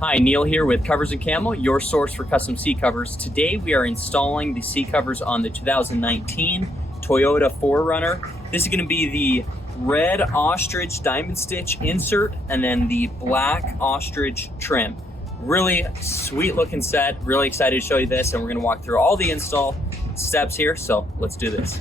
Hi, Neil here with Covers Camo, your source for custom seat covers. Today we are installing the seat covers on the 2019 Toyota 4Runner. This is going to be the red Ostrich diamond stitch insert and then the black Ostrich trim. Really sweet looking set, really excited to show you this, and we're going to walk through all the install steps here, so let's do this.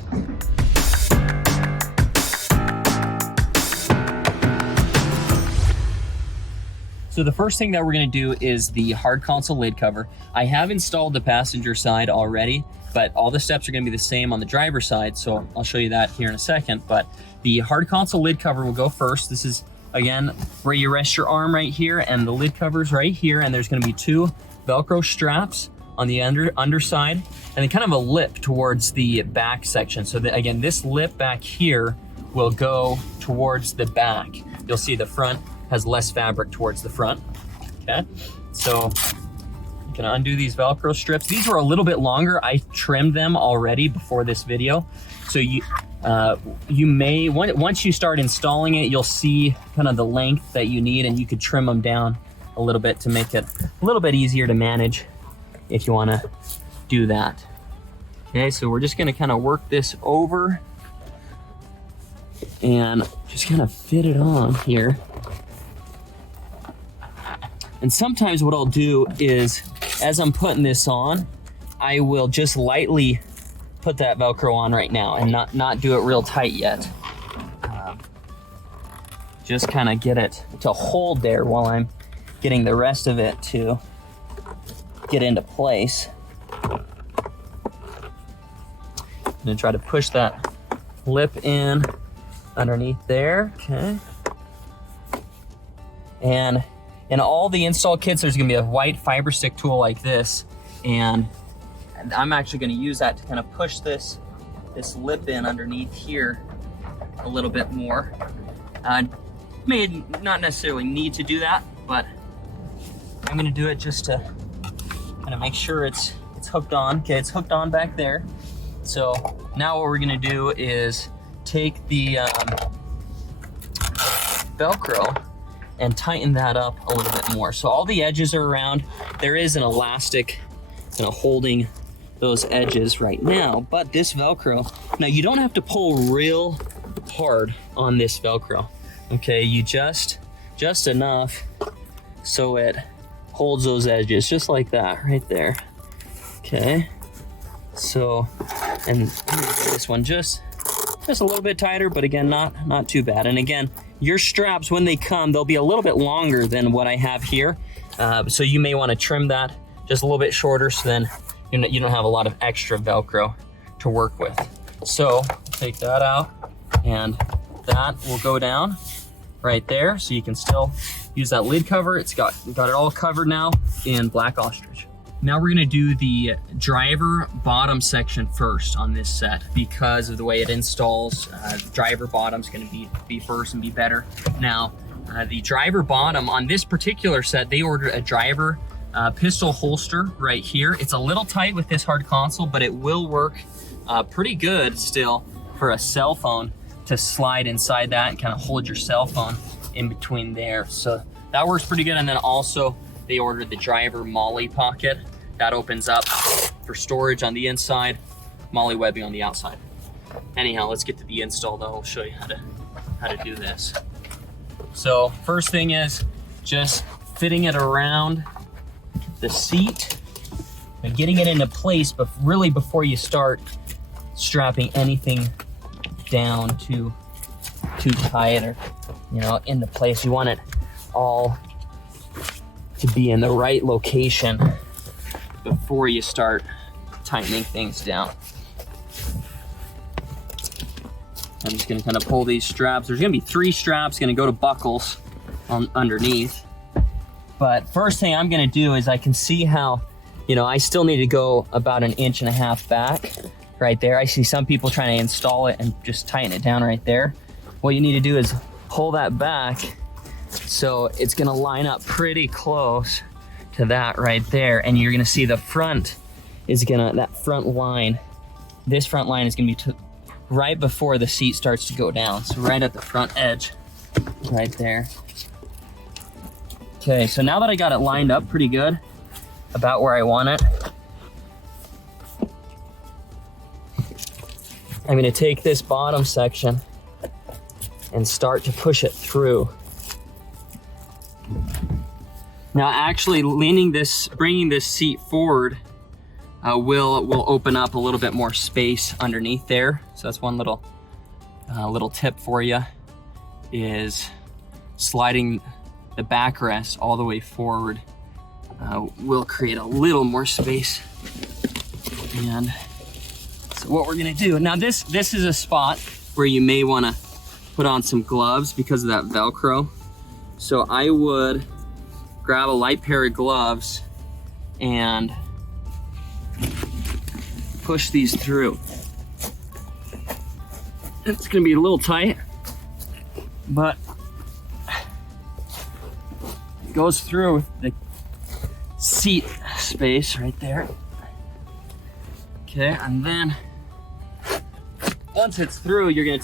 So the first thing that we're gonna do is the hard console lid cover. I have installed the passenger side already, but all the steps are gonna be the same on the driver's side, so I'll show you that here in a second. But the hard console lid cover will go first. This is, again, where you rest your arm right here, and the lid cover's right here, and there's gonna be two Velcro straps on the underside, and then kind of a lip towards the back section. So that, again, this lip back here will go towards the back. You'll see the front has less fabric towards the front. Okay, so you can undo these Velcro strips. These were a little bit longer. I trimmed them already before this video. So you may, once you start installing it, you'll see kind of the length that you need, and you could trim them down a little bit to make it a little bit easier to manage if you want to do that. Okay, so we're just going to kind of work this over and just kind of fit it on here. And sometimes what I'll do is, as I'm putting this on, I will just lightly put that Velcro on right now and not do it real tight yet. Just kind of get it to hold there while I'm getting the rest of it to get into place. I'm gonna try to push that lip in underneath there, okay. And in all the install kits, there's gonna be a white fiber stick tool like this, and I'm actually gonna use that to kind of push this lip in underneath here a little bit more. May not necessarily need to do that, but I'm gonna do it just to kind of make sure it's hooked on. Okay, it's hooked on back there. So now what we're gonna do is take the Velcro and tighten that up a little bit more. So all the edges are around. There is an elastic kind of holding those edges right now, but this Velcro, now you don't have to pull real hard on this Velcro. Okay, you just enough so it holds those edges, just like that right there. Okay, so, and this one just a little bit tighter, but again, not too bad. And again, your straps, when they come, they'll be a little bit longer than what I have here. So you may want to trim that just a little bit shorter, so then you don't have a lot of extra Velcro to work with. So take that out, and that will go down right there, so you can still use that lid cover. It's got it all covered now in black Ostrich. Now we're gonna do the driver bottom section first on this set because of the way it installs. Driver bottom's gonna be first and be better. Now, the driver bottom on this particular set, they ordered a driver pistol holster right here. It's a little tight with this hard console, but it will work pretty good still for a cell phone to slide inside that and kind of hold your cell phone in between there. So that works pretty good. And then also they ordered the driver MOLLE pocket. That opens up for storage on the inside, MOLLE webbing on the outside. Anyhow, let's get to the install though. I'll show you how to do this. So first thing is just fitting it around the seat and getting it into place, but really before you start strapping anything down too tight or into place. You want it all to be in the right location before you start tightening things down. I'm just gonna kind of pull these straps. There's gonna be 3 straps gonna go to buckles underneath. But first thing I'm gonna do is I can see how, I still need to go about 1.5 inches back right there. I see some people trying to install it and just tighten it down right there. What you need to do is pull that back so it's gonna line up pretty close to that right there, and you're gonna see the front is that front line, this front line is gonna be right before the seat starts to go down. So right at the front edge, right there. Okay, so now that I got it lined up pretty good, about where I want it, I'm gonna take this bottom section and start to push it through. Now actually bringing this seat forward will open up a little bit more space underneath there. So that's one little tip for you, is sliding the backrest all the way forward will create a little more space. And so what we're gonna do, now this is a spot where you may wanna put on some gloves because of that Velcro. So I would grab a light pair of gloves and push these through. It's gonna be a little tight, but it goes through the seat space right there. Okay, and then once it's through, you're gonna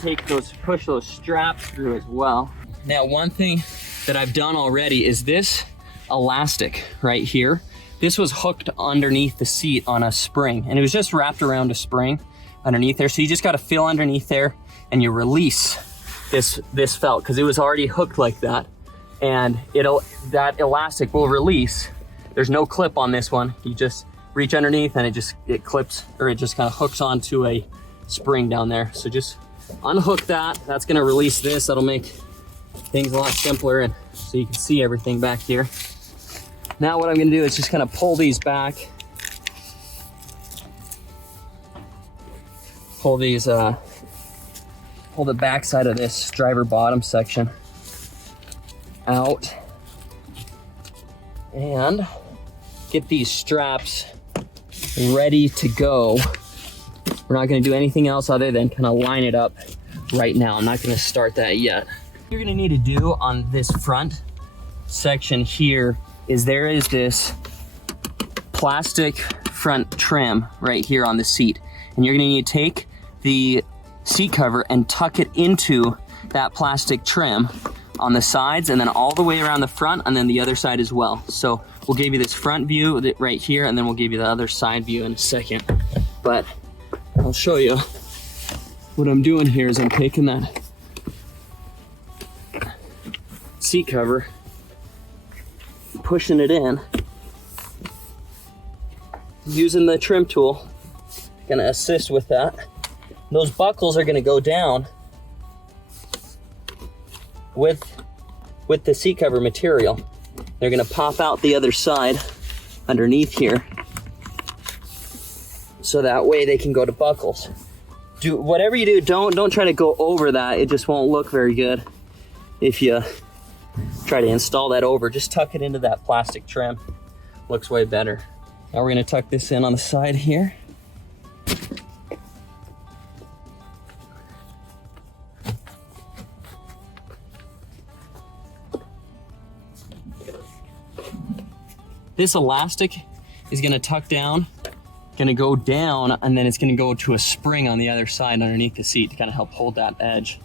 push those straps through as well. Now, one thing that I've done already is this elastic right here. This was hooked underneath the seat on a spring, and it was just wrapped around a spring underneath there. So you just gotta feel underneath there and you release this felt, because it was already hooked like that. And that elastic will release. There's no clip on this one. You just reach underneath and it clips, or it just kind of hooks onto a spring down there. So just unhook that. That's gonna release this. That'll make things a lot simpler, and so you can see everything back here. Now what I'm gonna do is just kind of pull these back. Pull the back side of this driver bottom section out and get these straps ready to go. We're not gonna do anything else other than kind of line it up right now. I'm not gonna start that yet. What you're gonna need to do on this front section here is there is this plastic front trim right here on the seat. And you're gonna need to take the seat cover and tuck it into that plastic trim on the sides, and then all the way around the front, and then the other side as well. So we'll give you this front view right here, and then we'll give you the other side view in a second. But I'll show you what I'm doing here is I'm taking that seat cover, pushing it in, using the trim tool, gonna assist with that. Those buckles are gonna go down with the seat cover material. They're gonna pop out the other side underneath here, so that way they can go to buckles. Do whatever you do, don't try to go over that. It just won't look very good if you try to install that over. Just tuck it into that plastic trim. Looks way better. Now we're gonna tuck this in on the side here. This elastic is gonna tuck down, gonna go down, and then it's gonna go to a spring on the other side underneath the seat to kind of help hold that edge.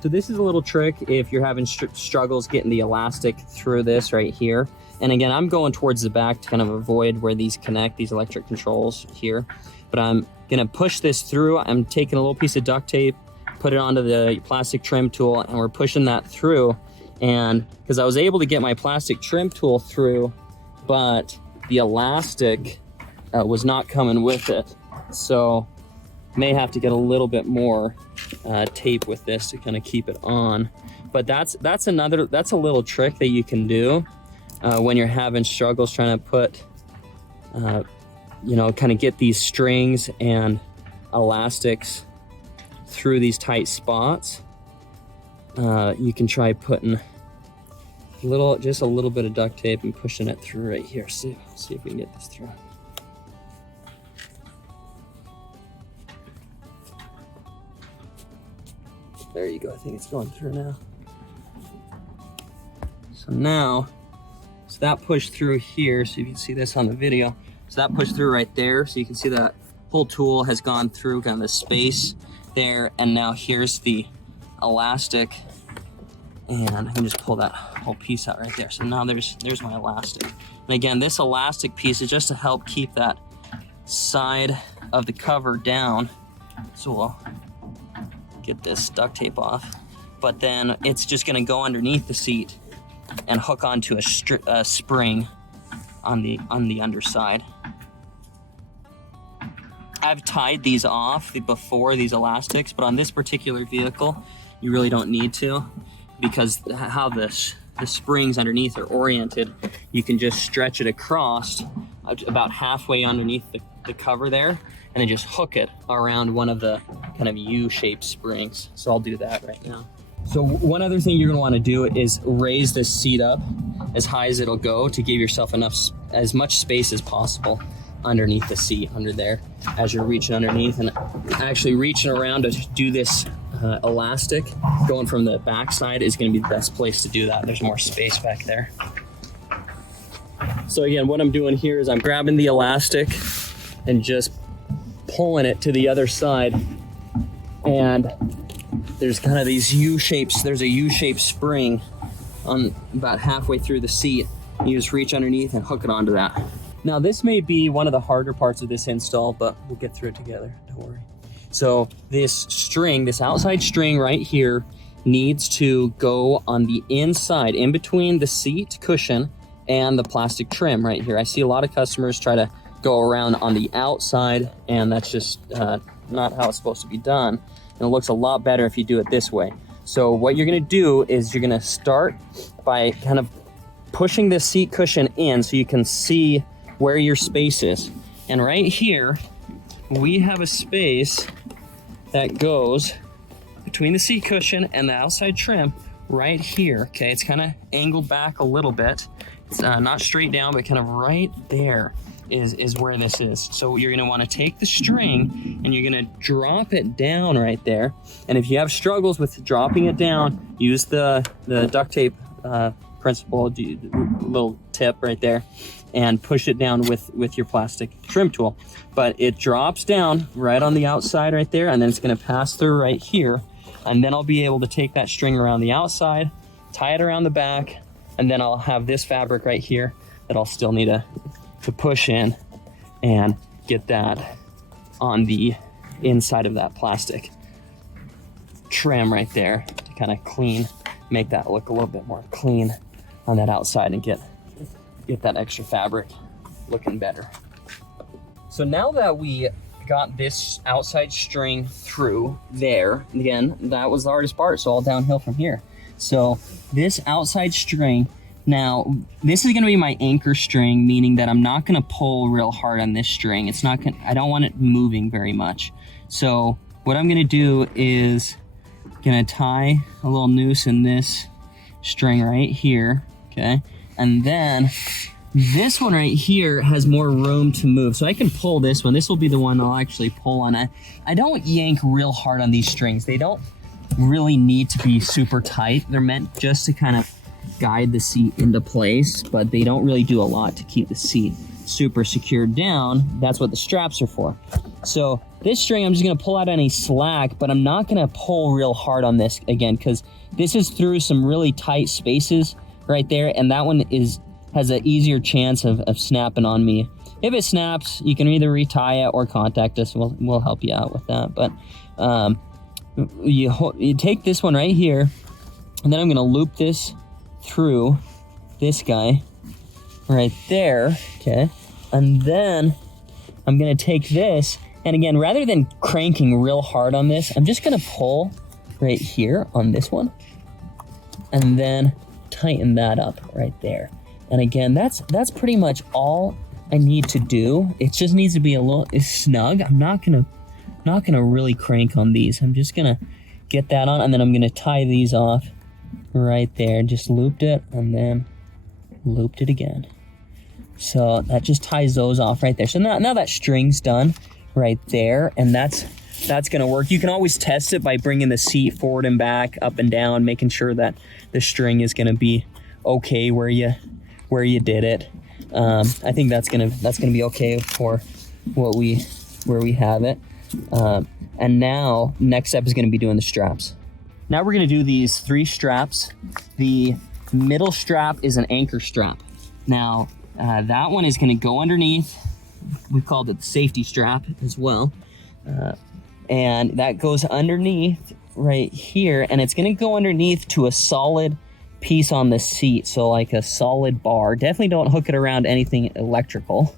So this is a little trick if you're having struggles getting the elastic through this right here. And again, I'm going towards the back to kind of avoid where these connect, these electric controls here. But I'm gonna push this through. I'm taking a little piece of duct tape, put it onto the plastic trim tool, and we're pushing that through. And because I was able to get my plastic trim tool through, but the elastic was not coming with it. So may have to get a little bit more tape with this to kind of keep it on. But that's a little trick that you can do when you're having struggles trying to put, you know, kind of get these strings and elastics through these tight spots. You can try putting just a little bit of duct tape and pushing it through right here. See if we can get this through. There you go, I think it's going through now. So that pushed through here, so you can see this on the video. So that pushed through right there, so you can see that whole tool has gone through kind of the space there, and now here's the elastic, and I can just pull that whole piece out right there. So now there's my elastic. And again, this elastic piece is just to help keep that side of the cover down. So we'll get this duct tape off, but then it's just gonna go underneath the seat and hook onto a spring on the underside. I've tied these off before, these elastics, but on this particular vehicle, you really don't need to, because how the springs underneath are oriented, you can just stretch it across about halfway underneath the cover there, and then just hook it around one of the kind of U-shaped springs. So I'll do that right now. So one other thing you're gonna wanna do is raise this seat up as high as it'll go to give yourself as much space as possible underneath the seat, under there, as you're reaching underneath. And actually reaching around to do this elastic, going from the back side is gonna be the best place to do that. There's more space back there. So again, what I'm doing here is I'm grabbing the elastic and just pulling it to the other side, and there's kind of these U-shapes. There's a U-shaped spring on about halfway through the seat. You just reach underneath and hook it onto that. Now this may be one of the harder parts of this install, but we'll get through it together, don't worry. So this string, this outside string right here, needs to go on the inside, in between the seat cushion and the plastic trim right here. I see a lot of customers try to go around on the outside, and that's just not how it's supposed to be done. And it looks a lot better if you do it this way. So what you're gonna do is you're gonna start by kind of pushing this seat cushion in so you can see where your space is. And right here, we have a space that goes between the seat cushion and the outside trim right here, okay? It's kind of angled back a little bit. It's not straight down, but kind of right there is where this is. So you're gonna wanna take the string and you're gonna drop it down right there. And if you have struggles with dropping it down, use the duct tape principle, little tip right there, and push it down with your plastic trim tool. But it drops down right on the outside right there, and then it's gonna pass through right here. And then I'll be able to take that string around the outside, tie it around the back, and then I'll have this fabric right here that I'll still need to push in and get that on the inside of that plastic trim right there to kind of make that look a little bit more clean on that outside and get that extra fabric looking better. So now that we got this outside string through there, again, that was the hardest part, so all downhill from here. So this outside string, now this is gonna be my anchor string, meaning that I'm not gonna pull real hard on this string. I don't want it moving very much. So what I'm gonna do is gonna tie a little noose in this string right here, okay? And then this one right here has more room to move. So I can pull this one. This will be the one I'll actually pull on. I don't yank real hard on these strings. They don't really need to be super tight. They're meant just to kind of guide the seat into place, but they don't really do a lot to keep the seat super secured down. That's what the straps are for. So this string, I'm just gonna pull out any slack, but I'm not gonna pull real hard on this again, because this is through some really tight spaces right there, and that one has an easier chance of snapping on me. If it snaps, you can either retie it or contact us. We'll help you out with that. But you take this one right here, and then I'm gonna loop this through this guy right there, okay? And then I'm gonna take this, and again, rather than cranking real hard on this, I'm just gonna pull right here on this one, and then tighten that up right there. And again, that's pretty much all I need to do. It just needs to be a little snug. I'm not gonna really crank on these. I'm just gonna get that on, and then I'm gonna tie these off right there. Just looped it and then looped it again. So that just ties those off right there. So now that string's done right there, and that's gonna work. You can always test it by bringing the seat forward and back, up and down, making sure that the string is gonna be okay where you did it. I think that's gonna be okay for where we have it. And now next step is gonna be doing the straps. Now we're gonna do these 3 straps. The middle strap is an anchor strap. Now that one is gonna go underneath. We've called it the safety strap as well. And that goes underneath right here, and it's gonna go underneath to a solid piece on the seat. So like a solid bar. Definitely don't hook it around anything electrical.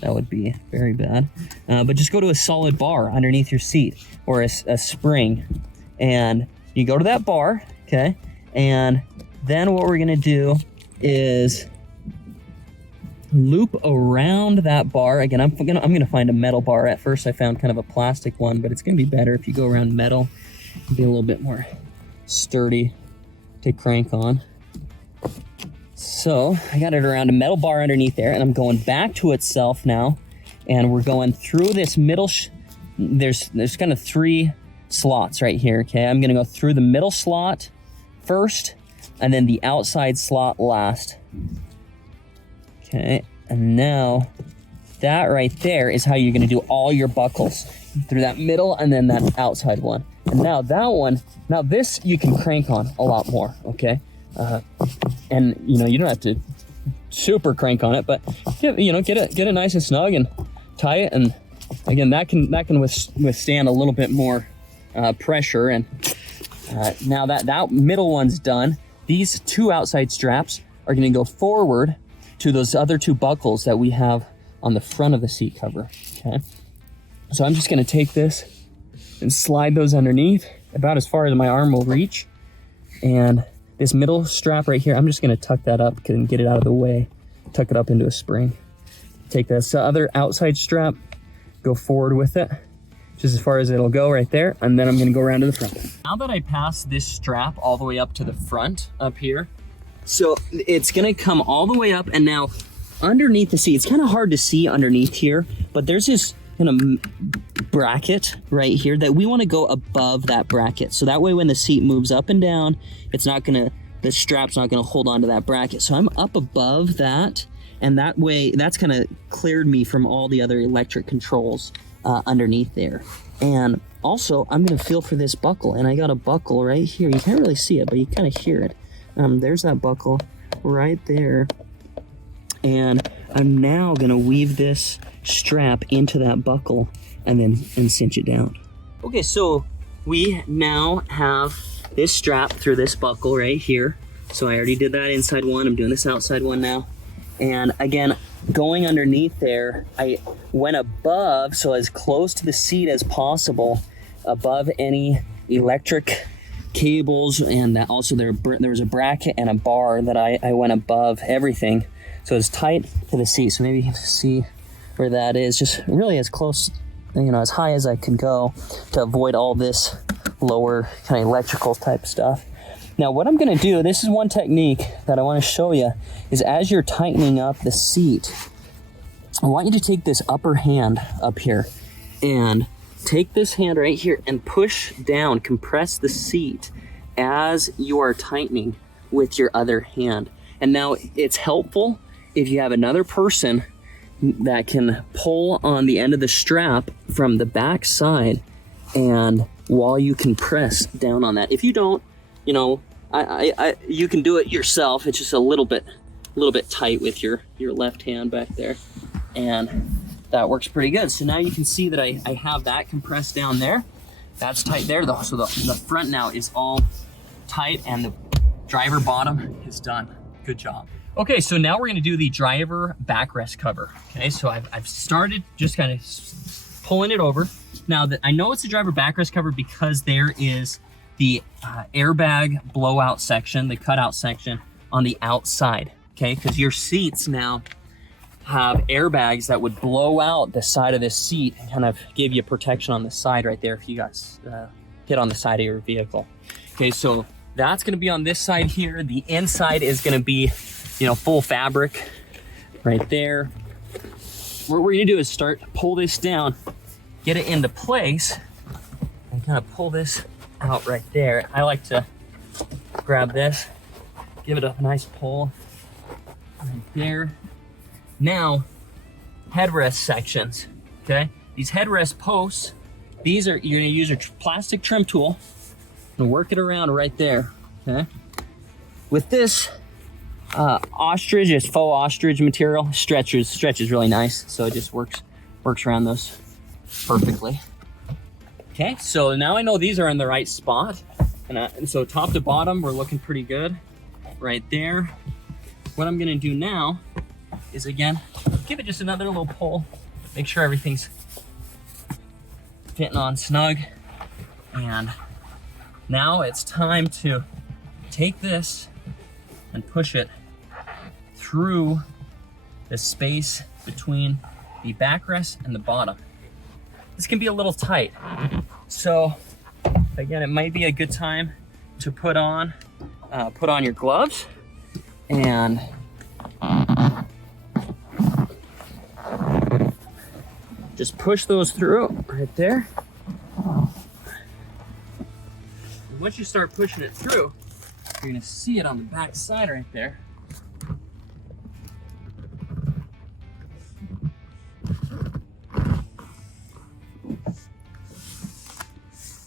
That would be very bad. But just go to a solid bar underneath your seat, or a spring. And you go to that bar, okay? And then what we're gonna do is loop around that bar. Again, I'm gonna find a metal bar. At first I found kind of a plastic one, but it's gonna be better if you go around metal. It'll be a little bit more sturdy to crank on. So I got it around a metal bar underneath there, and I'm going back to itself now, and we're going through this middle. There's kind of 3 slots right here. Okay, I'm gonna go through the middle slot first, and then the outside slot last. Okay, and now that right there is how you're gonna do all your buckles, through that middle and then that outside one. And now that one, now this you can crank on a lot more, okay? And you know, you don't have to super crank on it, but get it nice and snug and tie it. And again, that can withstand a little bit more pressure. And now that middle one's done, these 2 outside straps are gonna go forward to those other 2 buckles that we have on the front of the seat cover, okay? So I'm just gonna take this and slide those underneath about as far as my arm will reach. And this middle strap right here, I'm just gonna tuck that up and get it out of the way, tuck it up into a spring. Take this other outside strap, go forward with it, just as far as it'll go right there, and then I'm gonna go around to the front. Now that I pass this strap all the way up to the front up here, so it's gonna come all the way up, and now underneath the seat, it's kind of hard to see underneath here, but there's this kind of bracket right here that we want to go above that bracket. So that way when the seat moves up and down, the strap's not gonna hold onto that bracket. So I'm up above that, and that way, that's kind of cleared me from all the other electric controls underneath there. And also, I'm gonna feel for this buckle, and I got a buckle right here. You can't really see it, but you kind of hear it. There's that buckle right there. And I'm now gonna weave this strap into that buckle and cinch it down. Okay, so we now have this strap through this buckle right here. So I already did that inside one. I'm doing this outside one now. And again, going underneath there, I went above, so as close to the seat as possible, above any electric cables, and that also there was a bracket and a bar that I went above everything. So it's tight to the seat. So maybe you can see where that is, just really as close, as high as I can go to avoid all this lower kind of electrical type stuff. Now what I'm gonna do, this is one technique that I wanna show you, is as you're tightening up the seat, I want you to take this upper hand up here and take this hand right here and push down, compress the seat as you are tightening with your other hand. And now it's helpful if you have another person that can pull on the end of the strap from the back side, and while you can press down on that. If you don't, you can do it yourself. It's just a little bit tight with your left hand back there, and that works pretty good. So now you can see that I have that compressed down there. That's tight there though. So the front now is all tight, and the driver bottom is done. Good job. Okay, so now we're gonna do the driver backrest cover. Okay, so I've started just kind of pulling it over. Now that I know it's a driver backrest cover because there is the airbag blowout section, the cutout section on the outside, okay? Because your seats now have airbags that would blow out the side of this seat and kind of give you protection on the side right there if you guys hit on the side of your vehicle. Okay, so That's gonna be on this side here. The inside is gonna be, you know, full fabric right there. What we're gonna do is pull this down, get it into place, and kind of pull this out right there. I like to grab this, give it a nice pull right there. Now, headrest sections, okay? These headrest posts, you're gonna use your plastic trim tool and work it around right there, okay? With this ostrich, it's faux ostrich material, stretches really nice, so it just works around those perfectly. Okay, so now I know these are in the right spot, and so top to bottom, we're looking pretty good right there. What I'm gonna do now is, again, give it just another little pull, make sure everything's fitting on snug, and now it's time to take this and push it through the space between the backrest and the bottom. This can be a little tight, so again, it might be a good time to put on your gloves and just push those through right there. Once you start pushing it through, you're gonna see it on the back side right there.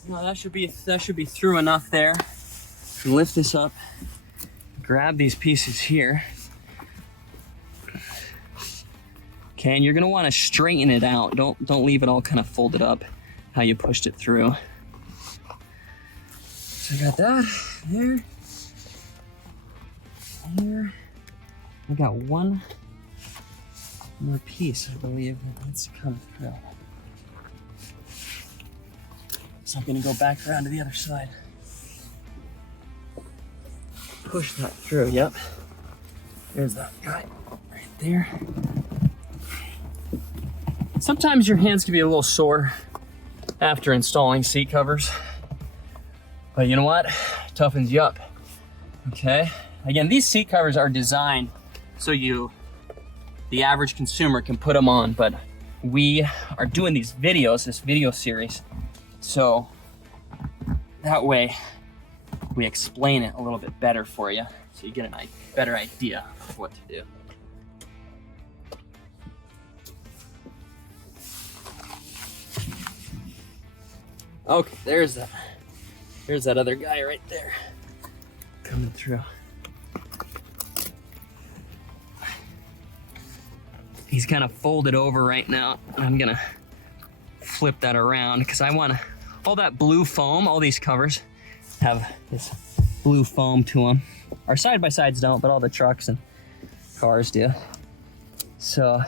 No, that should be through enough there. Lift this up, grab these pieces here. Okay, and you're gonna want to straighten it out. Don't leave it all kind of folded up how you pushed it through. So I got that there. Here. I got one more piece, I believe, that needs to come through. So I'm gonna go back around to the other side. Push that through, yep. There's that guy right there. Sometimes your hands can be a little sore after installing seat covers, but you know what? Toughens you up, okay? Again, these seat covers are designed so the average consumer can put them on, but we are doing these videos, this video series, so that way we explain it a little bit better for you, so you get a better idea of what to do. Okay, there's that other guy right there coming through. He's kind of folded over right now. I'm gonna flip that around because I want all that blue foam. All these covers have this blue foam to them. Our side-by-sides don't, but all the trucks and cars do. So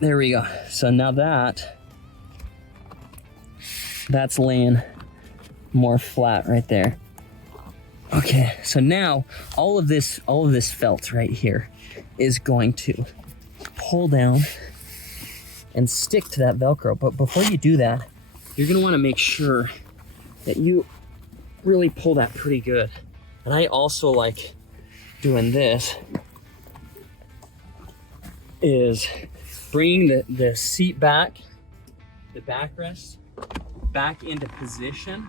there we go. So now that's laying more flat right there. Okay, so now all of this felt right here is going to pull down and stick to that Velcro. But before you do that, you're gonna wanna make sure that you really pull that pretty good. And I also like doing this, is bringing the seat back, the backrest, back into position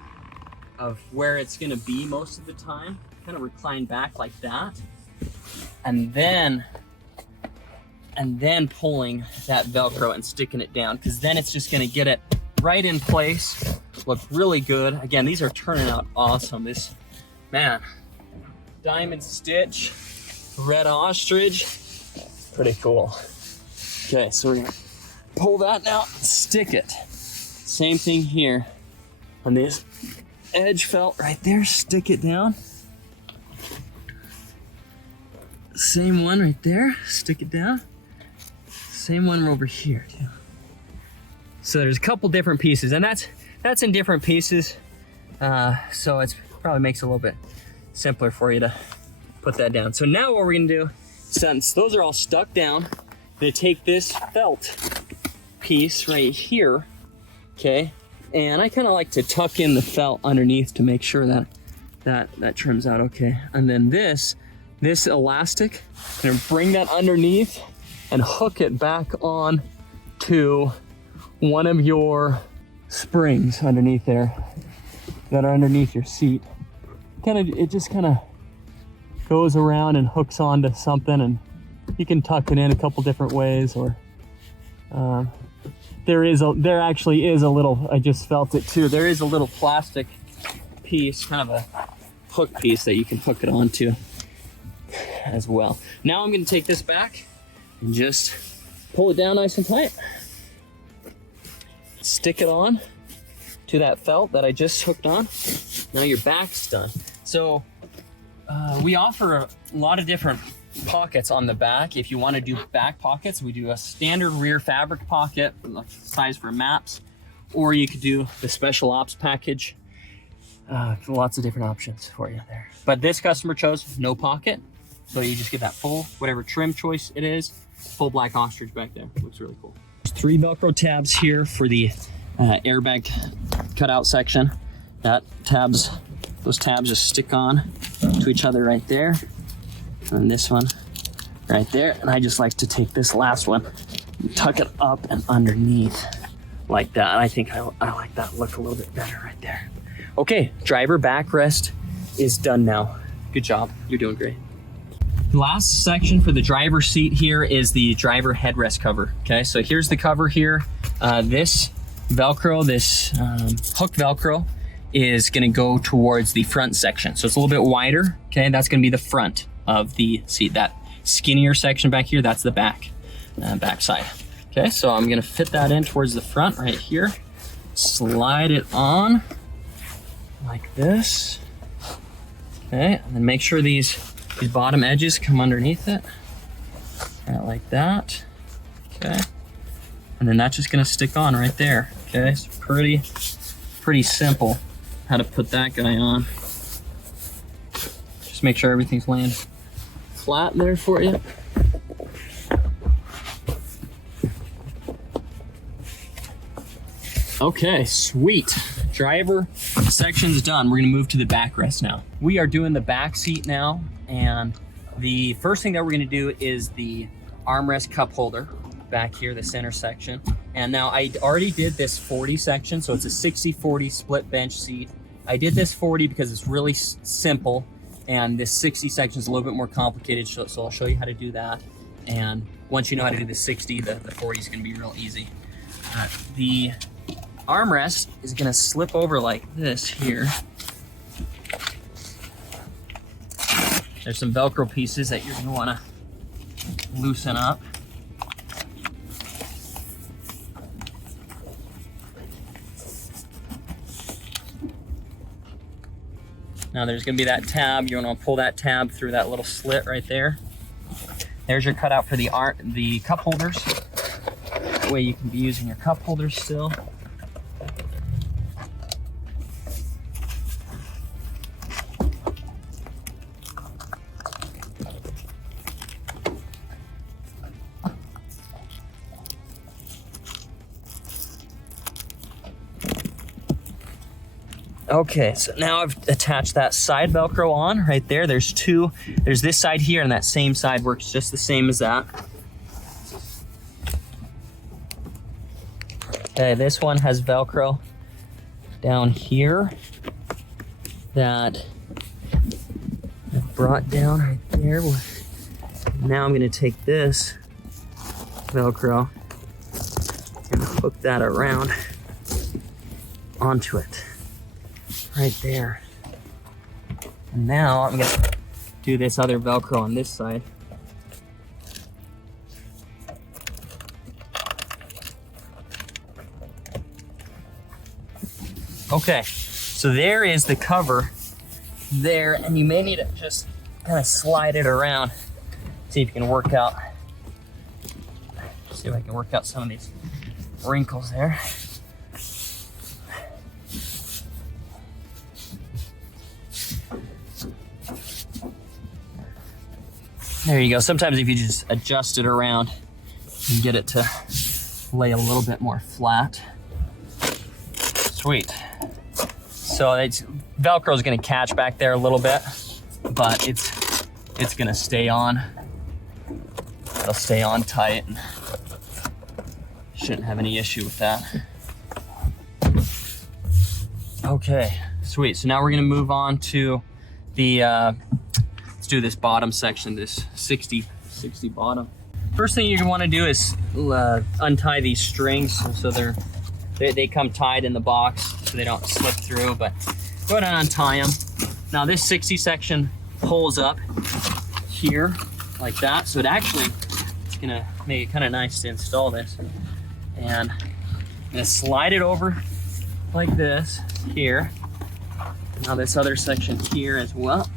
of where it's gonna be most of the time. Kind of recline back like that. And then pulling that Velcro and sticking it down, because then it's just gonna get it right in place, look really good. Again, these are turning out awesome. This, man, diamond stitch, red ostrich, pretty cool. Okay, so we're gonna pull that now, stick it. Same thing here on this edge felt right there, stick it down. Same one right there, stick it down. Same one over here too. So there's a couple different pieces, and that's in different pieces. So it probably makes it a little bit simpler for you to put that down. So now what we're gonna do, since those are all stuck down, I'm gonna take this felt piece right here, okay, And I kind of like to tuck in the felt underneath to make sure that trims out okay. And then this elastic, I'm gonna bring that underneath and hook it back on to one of your springs underneath there that are underneath your seat. It just kind of goes around and hooks onto something, and you can tuck it in a couple different ways, or there actually is a little, I just felt it too, there is a little plastic piece, kind of a hook piece that you can hook it onto as well. Now I'm going to take this back and just pull it down nice and tight. Stick it on to that felt that I just hooked on. Now your back's done. So we offer a lot of different pockets on the back. If you want to do back pockets, we do a standard rear fabric pocket, like size for maps, or you could do the special ops package. Lots of different options for you there. But this customer chose no pocket, so you just get that full, whatever trim choice it is, full black ostrich back there. Looks really cool. There's 3 Velcro tabs here for the airbag cutout section. Those tabs just stick on to each other right there. And this one right there. And I just like to take this last one, tuck it up and underneath like that. I think I like that look a little bit better right there. Okay, driver backrest is done now. Good job, you're doing great. The last section for the driver seat here is the driver headrest cover. Okay, so here's the cover here. This Velcro, this hook Velcro is gonna go towards the front section. So it's a little bit wider, okay? That's gonna be the front of the seat. That skinnier section back here, that's the back side. Okay, so I'm gonna fit that in towards the front right here. Slide it on like this. Okay, and then make sure these bottom edges come underneath it. Right, like that. Okay. And then that's just gonna stick on right there. Okay, so pretty simple how to put that guy on. Just make sure everything's laying flat there for you. Okay, sweet. Driver section's done. We're gonna move to the backrest now. We are doing the back seat now, and the first thing that we're gonna do is the armrest cup holder back here, the center section. And now I already did this 40 section, so it's a 60-40 split bench seat. I did this 40 because it's really simple, and this 60 section is a little bit more complicated, so I'll show you how to do that. And once you know how to do the 60, the 40 is gonna be real easy. The armrest is gonna slip over like this here. There's some Velcro pieces that you're gonna wanna loosen up. Now there's gonna be that tab. You wanna pull that tab through that little slit right there. There's your cutout for the cup holders. That way you can be using your cup holders still. Okay, so now I've attached that side Velcro on right there. There's two. There's this side here, and that same side works just the same as that. Okay, this one has Velcro down here that I brought down right there. Now I'm gonna take this Velcro and hook that around onto it. Right there. And now I'm gonna do this other Velcro on this side. Okay, so there is the cover there, and you may need to just kind of slide it around. See if you can work out, see if I can work out some of these wrinkles there. There you go. Sometimes if you just adjust it around, you can get it to lay a little bit more flat. Sweet. So Velcro is going to catch back there a little bit, but it's going to stay on. It'll stay on tight. Shouldn't have any issue with that. Okay, sweet. So now we're going to move on to the let's do this bottom section, this 60 bottom. First thing you're going to want to do is untie these strings so they come tied in the box so they don't slip through, but go ahead and untie them. Now this 60 section pulls up here like that, so it's gonna make it kind of nice to install this. And I'm gonna slide it over like this here. Now this other section here as well.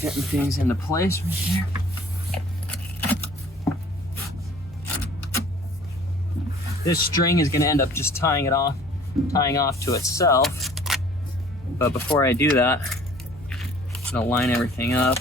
Getting things into place right there. This string is going to end up just tying off to itself. But before I do that, I'm going to line everything up.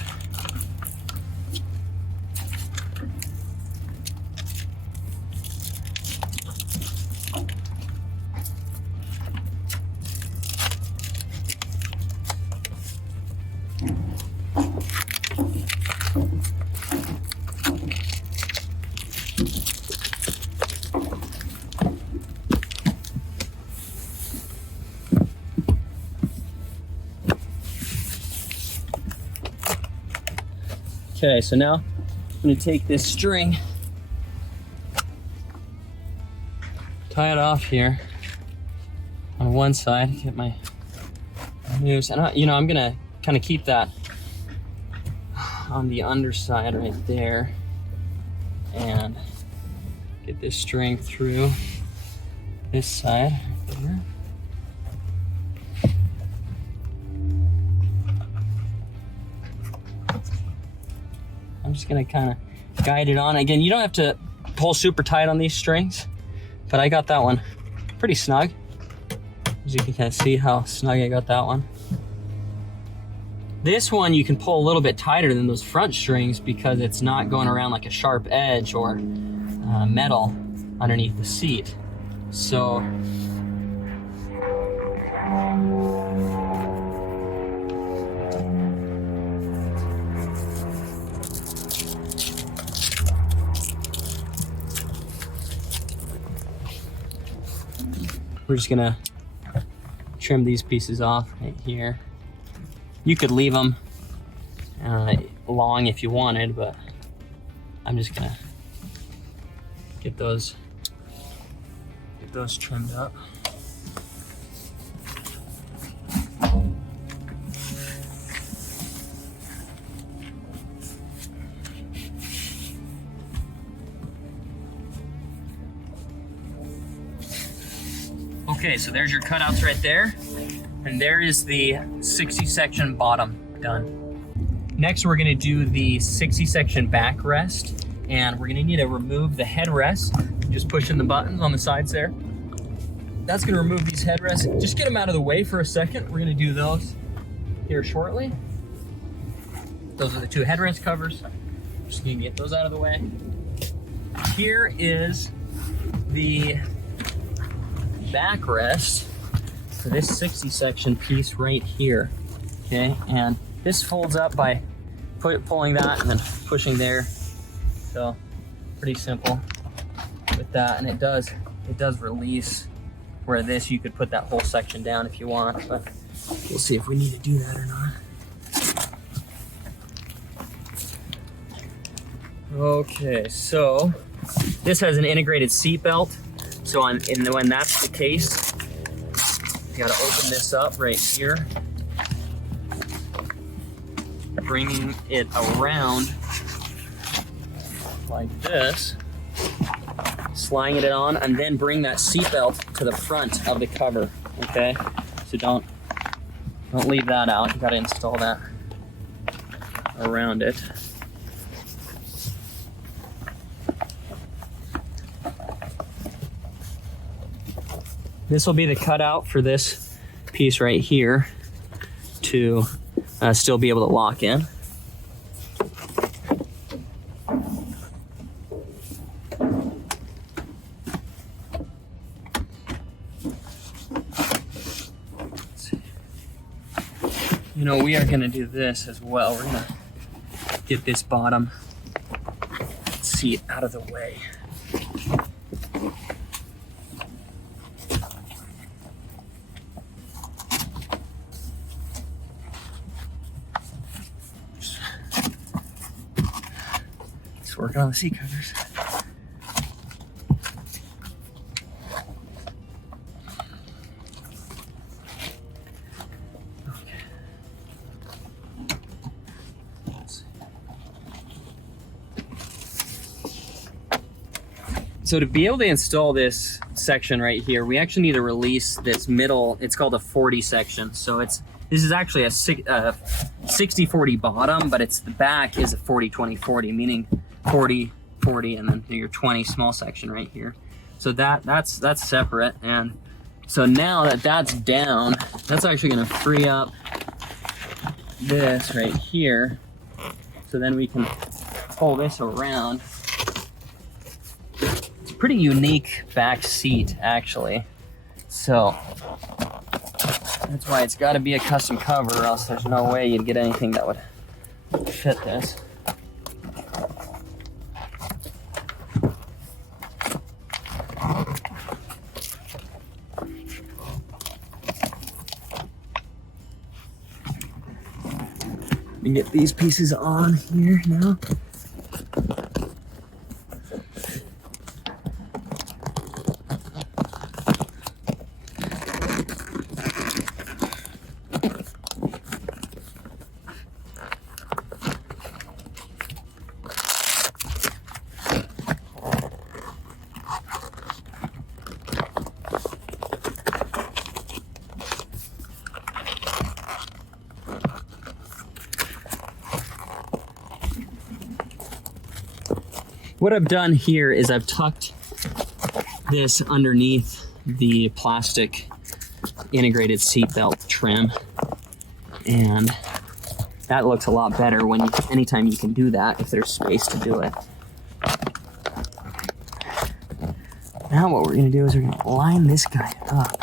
Okay, so now I'm going to take this string, tie it off here on one side, get my noose, and I'm going to kind of keep that on the underside right there and get this string through this side right there. I'm just gonna kind of guide it on. Again, you don't have to pull super tight on these strings, but I got that one pretty snug. As you can kind of see how snug I got that one. This one you can pull a little bit tighter than those front strings because it's not going around like a sharp edge or metal underneath the seat. So we're just gonna trim these pieces off right here. You could leave them long if you wanted, but I'm just gonna get those trimmed up. Okay, so there's your cutouts right there. And there is the 60 section bottom done. Next, we're gonna do the 60 section backrest, and we're gonna need to remove the headrest. Just pushing the buttons on the sides there. That's gonna remove these headrests. Just get them out of the way for a second. We're gonna do those here shortly. Those are the two headrest covers. Just gonna get those out of the way. Here is the backrest for this 60 section piece right here. Okay, and this folds up by pulling that and then pushing there. So pretty simple with that, and it does release, where this you could put that whole section down if you want, but we'll see if we need to do that or not. Okay, so this has an integrated seat belt. So when that's the case, you gotta open this up right here, bringing it around like this, sliding it on, and then bring that seat belt to the front of the cover, okay? So don't leave that out. You gotta install that around it. This will be the cutout for this piece right here to still be able to lock in. you know, we are gonna do this as well. We're gonna get this bottom seat out of the way. Just working on the seat covers. So to be able to install this section right here, we actually need to release this middle, it's called a 40 section. So this is actually a 60-40 bottom, but the back is a 40-20-40, meaning 40, 40, and then your 20 small section right here. So that's separate. And so now that that's down, that's actually gonna free up this right here. So then we can pull this around. Pretty unique back seat, actually. So that's why it's got to be a custom cover, or else there's no way you'd get anything that would fit this. We can get these pieces on here now. What I've done here is I've tucked this underneath the plastic integrated seatbelt trim, and that looks a lot better anytime you can do that, if there's space to do it. Now what we're gonna do is we're gonna line this guy up.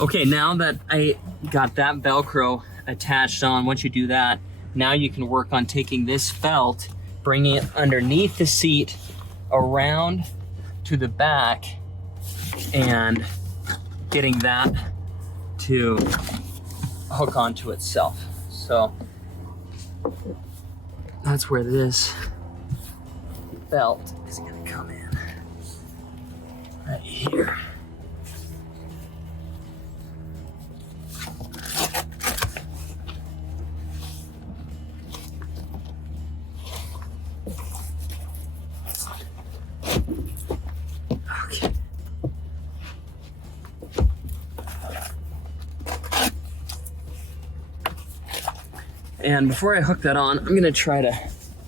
Okay, now that I got that Velcro attached on, once you do that, now you can work on taking this felt, bringing it underneath the seat, around to the back, and getting that to hook onto itself. So that's where this belt is gonna come in, right here. And before I hook that on, I'm gonna try to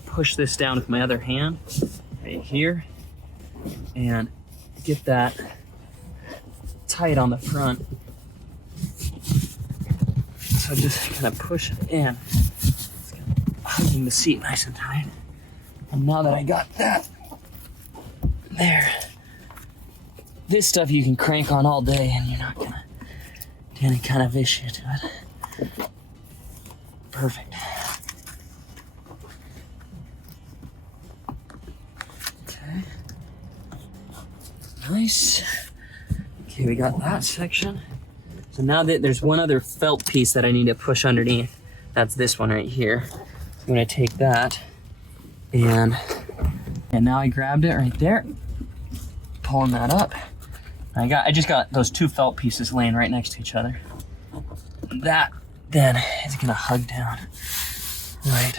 push this down with my other hand, right here, and get that tight on the front. So just kind of push it in, hugging the seat nice and tight. And now that I got that there, this stuff you can crank on all day and you're not gonna get any kind of issue to it. Perfect. Okay. Nice. Okay, we got that section. So now that there's one other felt piece that I need to push underneath. That's this one right here. I'm gonna take that and And now I grabbed it right there, pulling that up. I just got those two felt pieces laying right next to each other. That then is gonna hug down right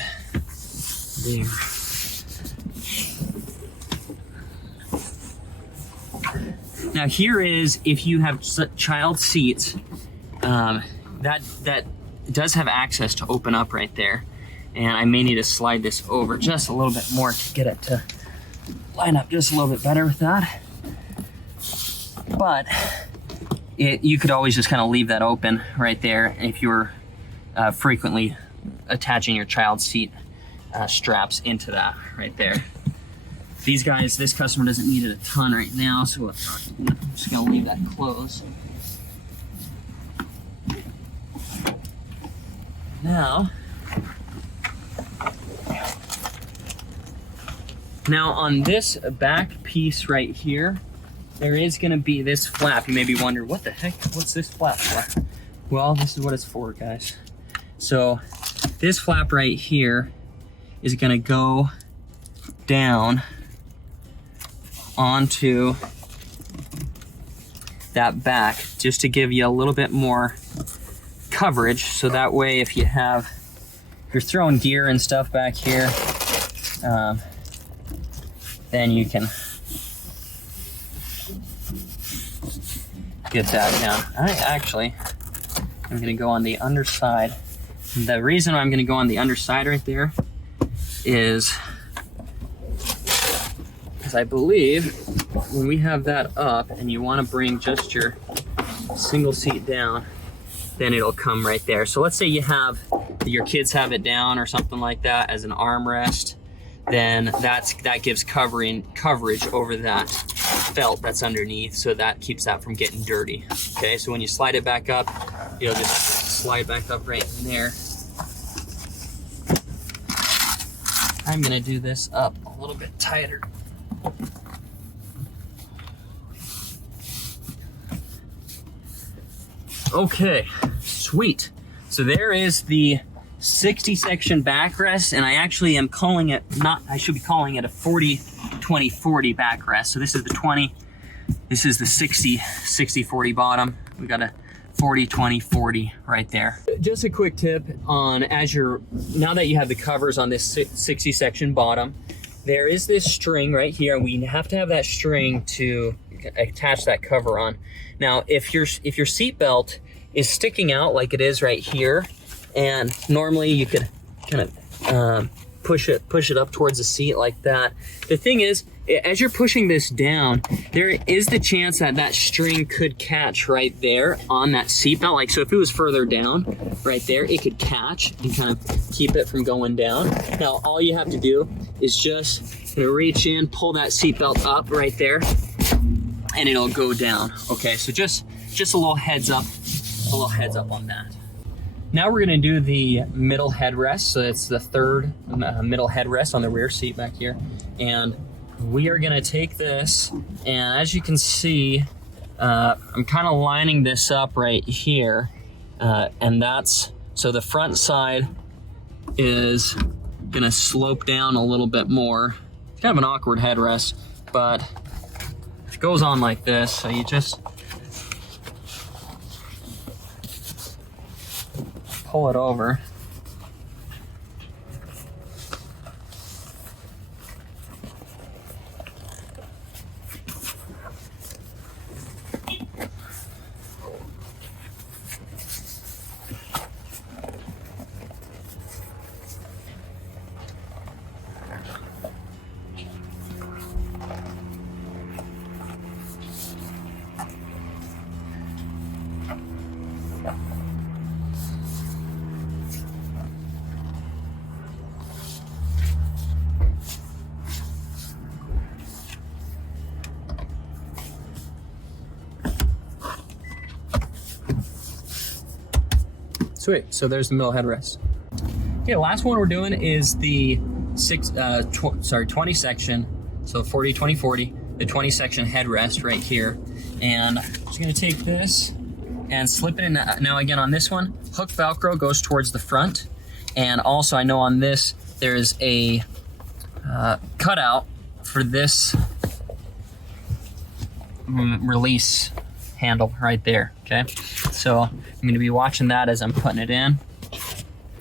there. Now here is, if you have child seats, that does have access to open up right there. And I may need to slide this over just a little bit more to get it to line up just a little bit better with that. But you could always just kind of leave that open right there if you were frequently attaching your child seat straps into that right there. These guys, this customer doesn't need it a ton right now, so I'm just gonna leave that closed. Now on this back piece right here, there is gonna be this flap. You may be wondering, what the heck, what's this flap for? Well, this is what it's for, guys. So this flap right here is gonna go down onto that back, just to give you a little bit more coverage, so that way if you're throwing gear and stuff back here, then you can get that down. I'm gonna go on the underside. The reason I'm gonna go on the underside right there is I believe when we have that up and you want to bring just your single seat down, then it'll come right there. So let's say your kids have it down or something like that as an armrest, then that gives coverage over that felt that's underneath, so that keeps that from getting dirty. Okay, so when you slide it back up, you'll just slide back up right in there. I'm gonna do this up a little bit tighter. Okay, sweet. So there is the 60 section backrest, and I actually am calling it, I should be calling it a 40-20-40 backrest. So this is the 20, this is the 60-40 bottom. We got a 40-20-40 right there. Just a quick tip on now that you have the covers on this 60 section bottom, there is this string right here, and we have to have that string to attach that cover on. Now, if your seat belt is sticking out like it is right here, and normally you could kind of push it up towards the seat like that. The thing is, as you're pushing this down, there is the chance that that string could catch right there on that seat belt. Like, so if it was further down right there, it could catch and kind of keep it from going down. Now, all you have to do is just reach in, pull that seat belt up right there, and it'll go down. Okay, so just a little heads up on that. Now we're gonna do the middle headrest. So it's the third middle headrest on the rear seat back here. And we are gonna take this, and as you can see, I'm kind of lining this up right here. And so the front side is gonna slope down a little bit more. It's kind of an awkward headrest, but it goes on like this. So you just pull it over. Sweet, so there's the middle headrest. Okay, the last one we're doing is the 20 section, so 40-20-40, the 20 section headrest right here. And I'm just gonna take this and slip it in. Now again, on this one, hook Velcro goes towards the front. And also I know on this, there's a cutout for this release handle right there, okay? So I'm gonna be watching that as I'm putting it in.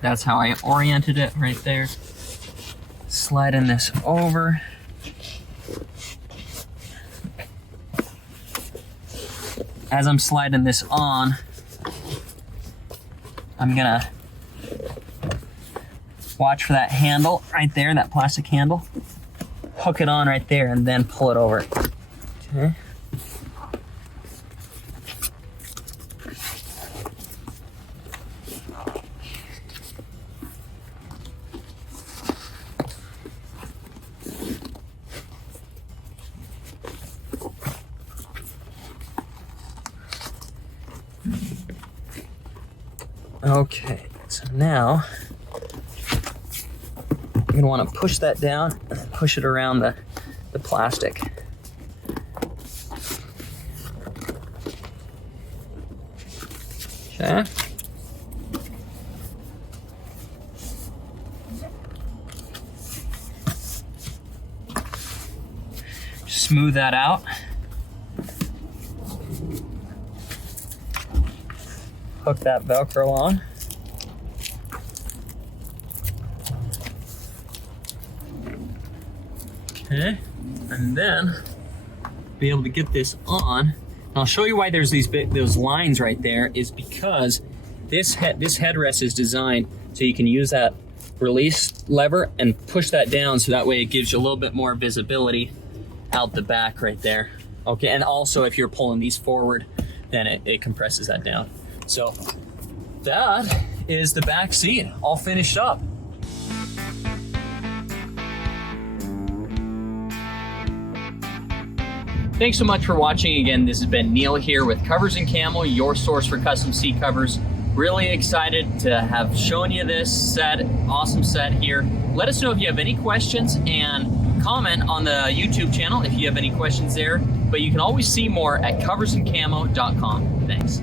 That's how I oriented it right there. Sliding this over. As I'm sliding this on, I'm gonna watch for that handle right there, that plastic handle. Hook it on right there and then pull it over. Okay. Okay, so now you're gonna want to push that down and then push it around the plastic. Okay. Smooth that out. Hook that Velcro on. Okay, and then be able to get this on. And I'll show you why there's those lines right there, is because this headrest is designed so you can use that release lever and push that down, so that way it gives you a little bit more visibility out the back right there. Okay, and also if you're pulling these forward, then it compresses that down. So that is the back seat all finished up. Thanks so much for watching. Again, this has been Neil here with Covers Camo, your source for custom seat covers. Really excited to have shown you this set, awesome set here. Let us know if you have any questions and comment on the YouTube channel if you have any questions there. But you can always see more at coversandcamo.com. Thanks.